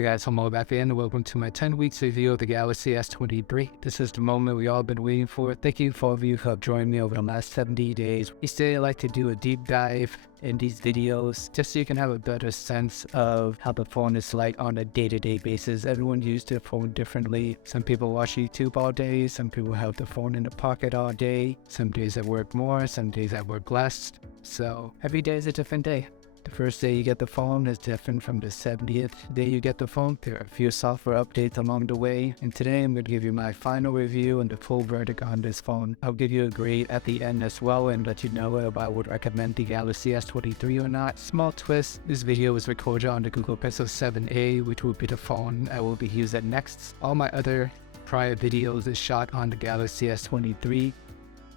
Hey guys, hello back in and welcome to my 10 weeks review of the Galaxy S23. This is the moment we all been waiting for. Thank you for all of you who have joined me over the last 70 days. Each day I like to do a deep dive in these videos just so you can have a better sense of how the phone is like on a day-to-day basis. Everyone uses their phone differently. Some people watch YouTube all day, some people have the phone in the pocket all day. Some days I work more, some days I work less. So every day is a different day. The first day you get the phone is different from the 70th day you get the phone. There are a few software updates along the way, and today I'm going to give you my final review and the full verdict on this phone. I'll give you a grade at the end as well and let you know if I would recommend the Galaxy S23 or not. Small twist, this video was recorded on the Google Pixel 7a, which will be the phone I will be using next. All my other prior videos is shot on the Galaxy S23.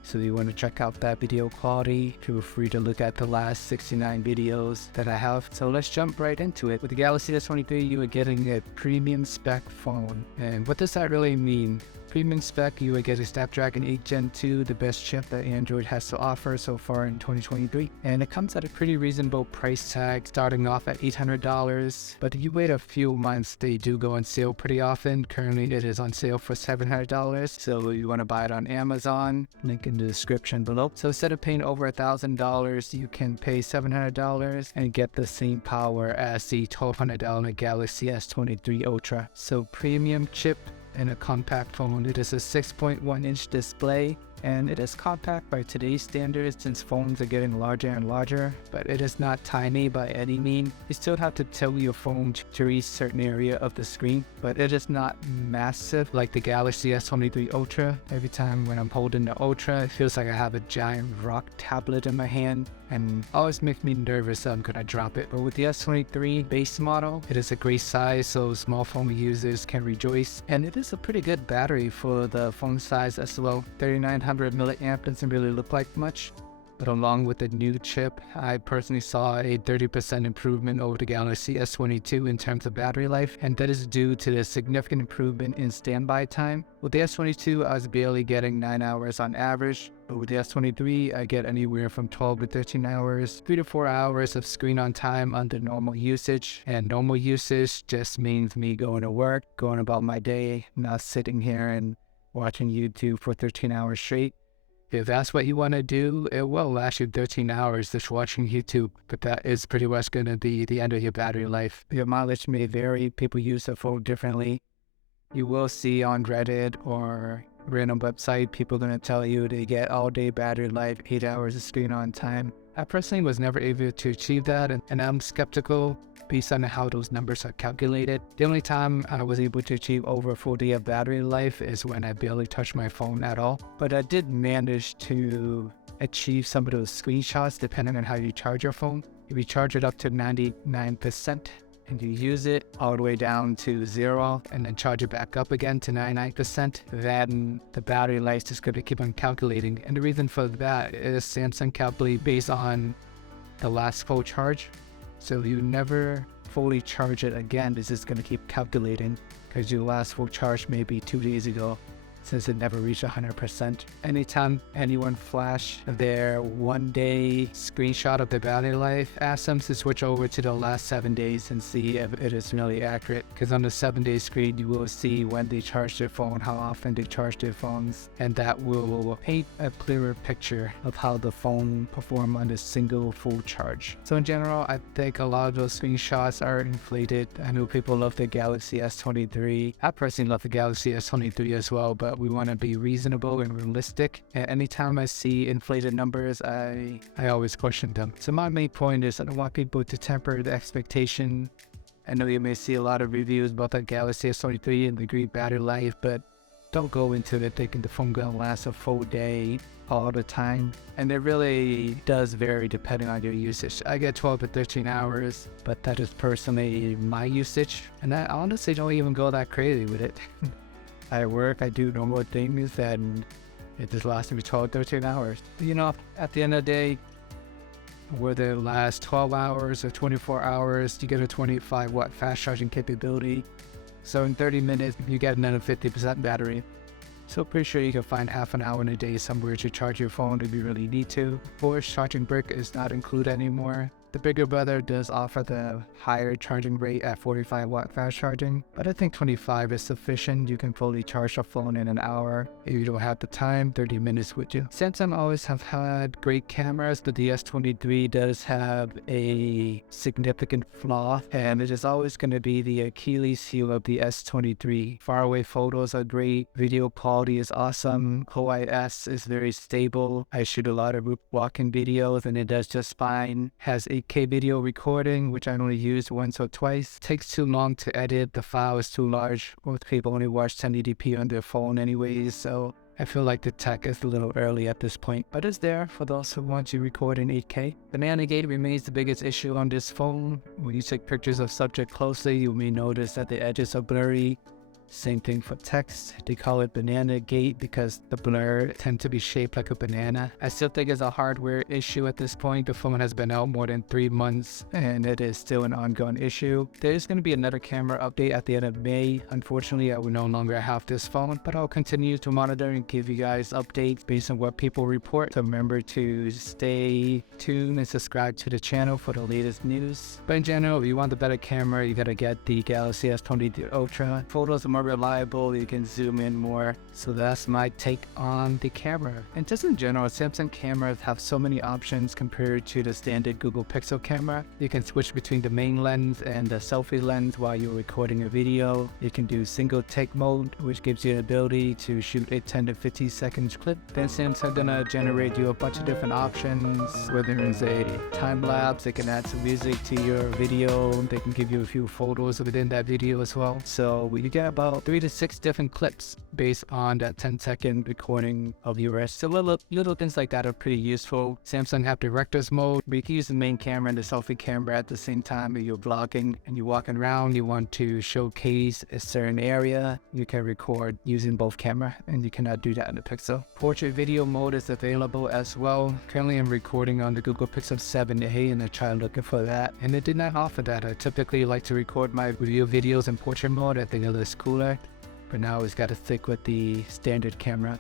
So if you want to check out that video quality, feel free to look at the last 69 videos that I have. So let's jump right into it. With the Galaxy S23, you are getting a premium spec phone. And what does that really mean? Premium spec, you will get a Snapdragon 8 Gen 2, the best chip that Android has to offer so far in 2023. And it comes at a pretty reasonable price tag, starting off at $800. But if you wait a few months, they do go on sale pretty often. Currently, it is on sale for $700. So you want to buy it on Amazon, link in the description below. So instead of paying over $1,000, you can pay $700 and get the same power as the $1,200 Galaxy S23 Ultra. So premium chip and a compact phone. It is a 6.1-inch display, and it is compact by today's standards since phones are getting larger and larger, but it is not tiny by any means. You still have to tilt your phone to reach a certain area of the screen, but it is not massive like the Galaxy S23 Ultra. Every time when I'm holding the Ultra, it feels like I have a giant rock tablet in my hand, and always makes me nervous that I'm gonna drop it. But with the S23 base model, it is a great size, so small phone users can rejoice, and it is a pretty good battery for the phone size as well. 3900 milliamp doesn't really look like much, but along with the new chip, I personally saw a 30% improvement over the Galaxy S22 in terms of battery life, and that is due to the significant improvement in standby time. With the S22, I was barely getting 9 hours on average, but with the S23, I get anywhere from 12 to 13 hours, 3 to 4 hours of screen on time under normal usage. And normal usage just means me going to work, going about my day, not sitting here and watching YouTube for 13 hours straight. If that's what you want to do, it will last you 13 hours just watching YouTube, but that is pretty much going to be the end of your battery life. Your mileage may vary. People use the phone differently. You will see on Reddit or random website, people going to tell you they get all day battery life, 8 hours of screen on time. I personally was never able to achieve that, and I'm skeptical based on how those numbers are calculated. The only time I was able to achieve over a full day of battery life is when I barely touched my phone at all. But I did manage to achieve some of those screenshots depending on how you charge your phone. If you charge it up to 99%, and you use it all the way down to 0 and then charge it back up again to 99%, then the battery life is going to keep on calculating. And the reason for that is Samsung calculates based on the last full charge. So you never fully charge it again. This is going to keep calculating because your last full charge may be 2 days ago, since it never reached 100%. Anytime anyone flash their 1 day screenshot of the battery life, ask them to switch over to the last 7 days and see if it is really accurate. Because on the 7-day screen, you will see when they charge their phone, how often they charge their phones, and that will paint a clearer picture of how the phone performs on a single full charge. So in general, I think a lot of those screenshots are inflated. I know people love the Galaxy S23. I personally love the Galaxy S23 as well, but we want to be reasonable and realistic. And anytime I see inflated numbers, I always question them. So my main point is I don't want people to temper the expectation. I know you may see a lot of reviews about the Galaxy S23 and the great battery life, but don't go into it thinking the phone gonna last a full day all the time. And it really does vary depending on your usage. I get 12 to 13 hours, but that is personally my usage. And I honestly don't even go that crazy with it. I work, I do normal things, and it just lasts me 12, 13 hours. You know, at the end of the day, whether it lasts 12 hours or 24 hours, you get a 25-watt fast charging capability. So in 30 minutes, you get another 50% battery. So pretty sure you can find half an hour in a day somewhere to charge your phone if you really need to. Force charging brick is not included anymore. The bigger brother does offer the higher charging rate at 45 watt fast charging, but I think 25 is sufficient. You can fully charge a phone in an hour. If you don't have the time, 30 minutes would do. Samsung always have had great cameras, but the S23 does have a significant flaw, and it is always going to be the Achilles heel of the S23. Far away photos are great, video quality is awesome, OIS is very stable. I shoot a lot of walking videos and it does just fine. Has 8K video recording, which I only used once or twice. Takes too long to edit, the file is too large. Most people only watch 1080p on their phone anyways, so I feel like the tech is a little early at this point, but it's there for those who want to record in 8K. Banana gate remains the biggest issue on this phone. When you take pictures of subject closely, you may notice that the edges are blurry. Same thing for text. They call it banana gate because the blur tend to be shaped like a banana. I still think it's a hardware issue at this point. The phone has been out more than 3 months and it is still an ongoing issue. There is going to be another camera update at the end of May. Unfortunately, I will no longer have this phone, but I'll continue to monitor and give you guys updates based on what people report. So remember to stay tuned and subscribe to the channel for the latest news. But in general, if you want the better camera, you gotta get the Galaxy S23 Ultra. Photos are more reliable, you can zoom in more. So that's my take on the camera. And just in general, Samsung cameras have so many options compared to the standard Google Pixel camera. You can switch between the main lens and the selfie lens while you're recording a video. You can do single take mode, which gives you the ability to shoot a 10 to 15 seconds clip. Then Samsung gonna generate you a bunch of different options, whether it's a time lapse, they can add some music to your video, they can give you a few photos within that video as well. So you get about 3 to 6 different clips based on that 10-second recording of yours. So little things like that are pretty useful. Samsung have director's mode, where you can use the main camera and the selfie camera at the same time. If you're vlogging and you're walking around, you want to showcase a certain area, you can record using both camera, and you cannot do that in the Pixel. Portrait video mode is available as well. Currently I'm recording on the Google Pixel 7a and I tried looking for that, and it did not offer that. I typically like to record my review videos in portrait mode. I think it looks cooler. But now it's got to stick with the standard camera.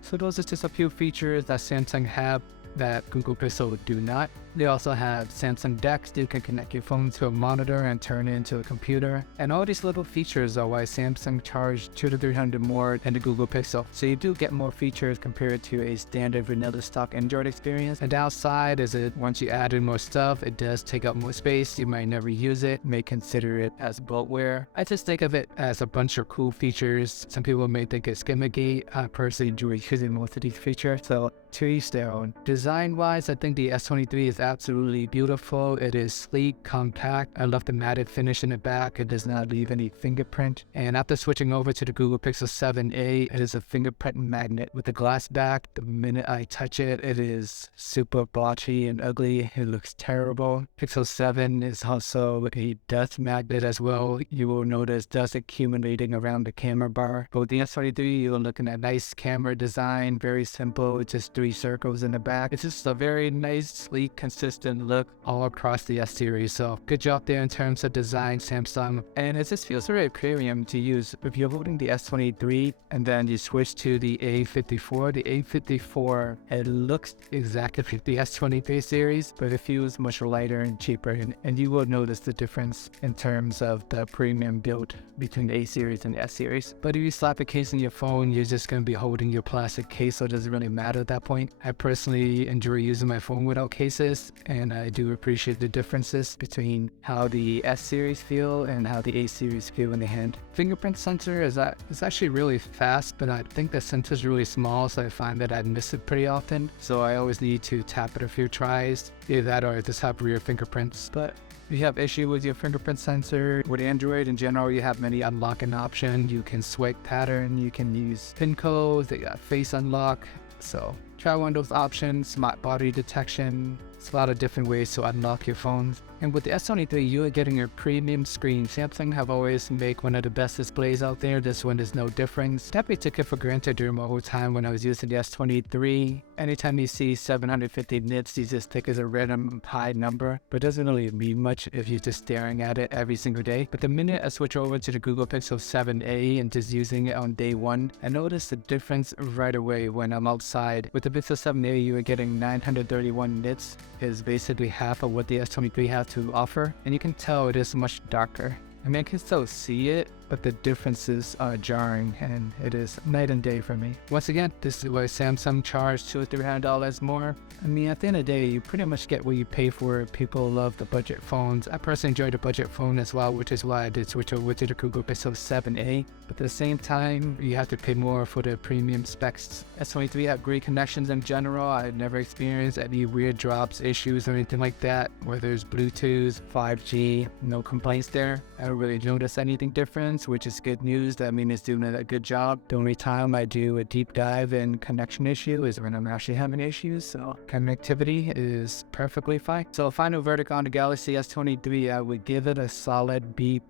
So those are just a few features that Samsung have that Google Pixel do not. They also have Samsung DeX. You can connect your phone to a monitor and turn it into a computer. And all these little features are why Samsung charged $200 to $300 more than the Google Pixel. So you do get more features compared to a standard vanilla stock Android experience. The downside is that once you add in more stuff, it does take up more space. You might never use it, may consider it as bloatware. I just think of it as a bunch of cool features. Some people may think it's gimmicky. I personally enjoy using most of these features, so to each their own. Design-wise, I think the S23 is absolutely beautiful. It is sleek, compact. I love the matte finish in the back. It does not leave any fingerprint. And after switching over to the Google Pixel 7a, it is a fingerprint magnet with a glass back. The minute I touch it, it is super blotchy and ugly. It looks terrible. Pixel 7 is also a dust magnet as well. You will notice dust accumulating around the camera bar. But with the S23, you're looking at nice camera design, very simple, just 3 circles in the back. It's just a very nice, sleek, consistent look all across the S series. So good job there in terms of design, Samsung. And it just feels very premium to use. If you're holding the S23 and then you switch to the A54, it looks exactly like the S23 series, but it feels much lighter and cheaper. And you will notice the difference in terms of the premium build between the A series and the S series. But if you slap a case in your phone, you're just going to be holding your plastic case, so it doesn't really matter at that point. I personally enjoy using my phone without cases, and I do appreciate the differences between how the S series feel and how the A series feel in the hand. Fingerprint sensor is actually really fast, but I think the sensor is really small, so I find that I miss it pretty often. So I always need to tap it a few tries. Either that or just have rear fingerprints. But if you have issue with your fingerprint sensor, with Android in general, you have many unlocking options. You can swipe pattern, you can use pin codes, they got face unlock. So try one of those options, smart body detection. It's a lot of different ways to unlock your phones. And with the S23, you are getting your premium screen. Samsung have always made one of the best displays out there. This one is no difference. Definitely took it for granted during my whole time when I was using the S23. Anytime you see 750 nits, you just think it's a random high number, but it doesn't really mean much if you're just staring at it every single day. But the minute I switch over to the Google Pixel 7a and just using it on day one, I noticed the difference right away when I'm outside. With the Pixel 7a, you are getting 931 nits. is basically half of what the S23 has to offer, and you can tell it is much darker. I mean, I can still see it, but the differences are jarring, and it is night and day for me. Once again, this is why Samsung charged $200 or $300 more. I mean, at the end of the day, you pretty much get what you pay for. People love the budget phones. I personally enjoy the budget phone as well, which is why I did switch over to the Google Pixel 7a. But at the same time, you have to pay more for the premium specs. S23 have great connections in general. I've never experienced any weird drops, issues, or anything like that. Whether it's Bluetooth, 5G, no complaints there. I don't really notice anything different, which is good news. That means it's doing a good job. The only time I do a deep dive in connection issue is when I'm actually having issues. So connectivity is perfectly fine. So final verdict on the Galaxy S23, I would give it a solid B+.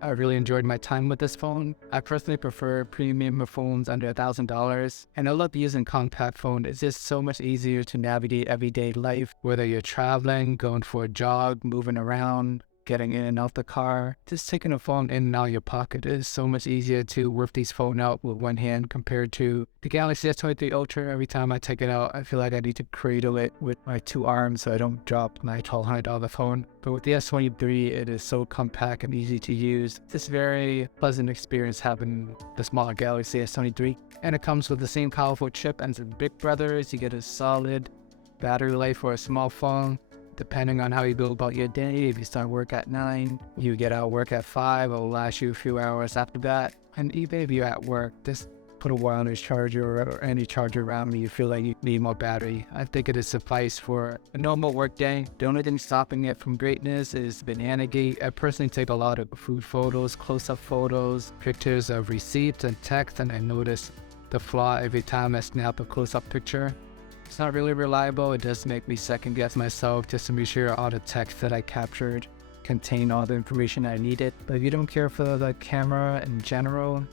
I really enjoyed my time with this phone. I personally prefer premium phones under $1,000, and I love using compact phone. It's just so much easier to navigate everyday life, whether you're traveling, going for a jog, moving around, getting in and out the car. Just taking a phone in and out of your pocket is so much easier to whip these phone out with one hand compared to the Galaxy S23 Ultra. Every time I take it out, I feel like I need to cradle it with my two arms so I don't drop my $1,200 phone. But with the S23, it is so compact and easy to use. It's just very pleasant experience having the smaller Galaxy S23. And it comes with the same powerful chip as the big brothers. You get a solid battery life for a small phone. Depending on how you go about your day, if you start work at 9, you get out of work at 5, it'll last you a few hours after that. And even if you're at work, just put a wireless charger or any charger around you feel like you need more battery. I think it is suffice for a normal work day. The only thing stopping it from greatness is Banana Gate. I personally take a lot of food photos, close-up photos, pictures of receipts and text, and I notice the flaw every time I snap a close-up picture. It's not really reliable. It does make me second guess myself just to be sure all the text that I captured contain all the information I needed. But if you don't care for the camera in general,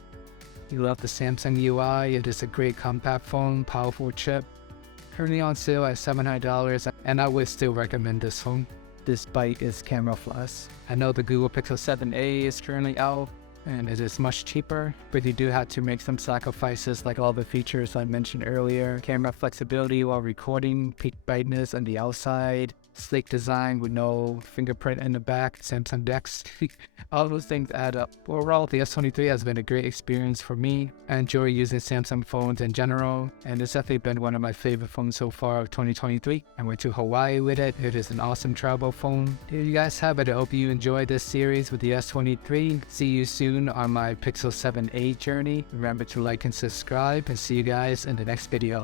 you love the Samsung UI, it is a great compact phone, powerful chip. Currently on sale at $700, and I would still recommend this phone despite its camera flaws. I know the Google Pixel 7a is currently out, and it is much cheaper, but you do have to make some sacrifices like all the features I mentioned earlier. Camera flexibility while recording, peak brightness on the outside, sleek design with no fingerprint in the back, Samsung DeX. All those things add up. Overall, the S23 has been a great experience for me. I enjoy using Samsung phones in general, and it's definitely been one of my favorite phones so far of 2023. I went to Hawaii with it. It is an awesome travel phone. There you guys have it. I hope you enjoyed this series with the S23. See you soon on my Pixel 7a journey. Remember to like and subscribe, and see you guys in the next video.